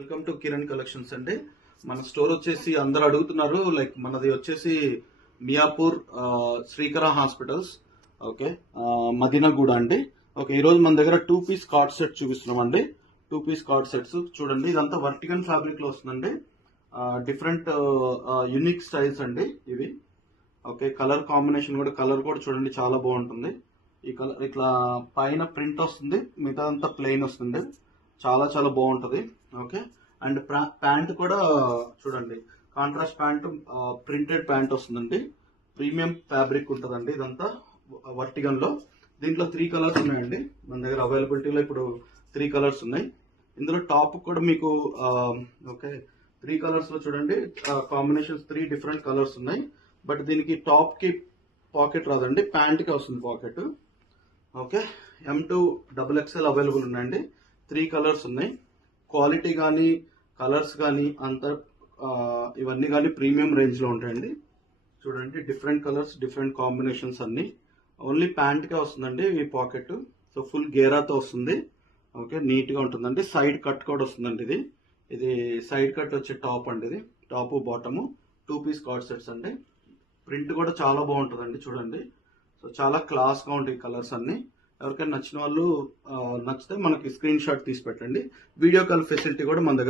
Welcome to Kiran collections అండి. మన store వచ్చేసి అందరు అడుగుతున్నారు, లైక్ మనది వచ్చేసి మియాపూర్ శ్రీకర హాస్పిటల్స్, ఓకే, మదీనాగూడ అండి. ఓకే, ఈరోజు మన దగ్గర 2 పీస్ కార్డ్ సెట్ చూపిస్తున్నాం అండి. 2 పీస్ కార్డ్ సెట్స్ చూడండి, ఇదంతా వర్టికల్ ఫ్యాబ్రిక్ లో వస్తుందండి. డిఫరెంట్ యూనిక్ స్టైల్స్ అండి ఇవి. ఓకే, కలర్ కాంబినేషన్ కూడా, కలర్ కూడా చూడండి చాలా బాగుంటుంది. ఈ కలర్ ఇట్లా పైన ప్రింట్ వస్తుంది, మిగతా అంతా ప్లెయిన్ వస్తుంది. చాలా చాలా బాగుంటుంది. ఓకే, అండ్ ప్యాంట్ కూడా చూడండి, కాంట్రాస్ట్ ప్యాంట్, ప్రింటెడ్ ప్యాంట్ వస్తుందండి. ప్రీమియం ఫ్యాబ్రిక్ ఉంటుందండి ఇదంతా వర్టిగన్ లో. దీంట్లో 3 కలర్స్ ఉన్నాయండి మన దగ్గర అవైలబిలిటీలో. ఇప్పుడు 3 కలర్స్ ఉన్నాయి. ఇందులో టాప్ కూడా మీకు ఓకే 3 కలర్స్ లో చూడండి, కాంబినేషన్స్ 3 డిఫరెంట్ కలర్స్ ఉన్నాయి. బట్ దీనికి టాప్ కి పాకెట్ రాదండి, ప్యాంట్ కి వస్తుంది pocket. Okay, M2 XXL available ఉన్నాయండి. 3 కలర్స్ ఉన్నాయి. క్వాలిటీ కానీ కలర్స్ కానీ అంత ఇవన్నీ కానీ ప్రీమియం రేంజ్ లో ఉంటాయండి. చూడండి, డిఫరెంట్ కలర్స్, డిఫరెంట్ కాంబినేషన్స్ అన్ని. ఓన్లీ ప్యాంట్ కే వస్తుందండి ఈ పాకెట్. సో ఫుల్ గేరాతో వస్తుంది. ఓకే, నీట్ గా ఉంటుందండి. సైడ్ కట్ కూడా వస్తుందండి. ఇది సైడ్ కట్ వచ్చే టాప్ అండి. ఇది top bottom 2 piece cord sets అండి. ప్రింట్ కూడా చాలా బాగుంటుందండి చూడండి. సో చాలా క్లాస్ గా ఉంటాయి కలర్స్ అన్ని. ఎవరికైనా నచ్చిన వాళ్ళు నచ్చితే మనకి స్క్రీన్ షాట్ తీసి పెట్టండి. వీడియో కాల్ ఫెసిలిటీ కూడా మన దగ్గర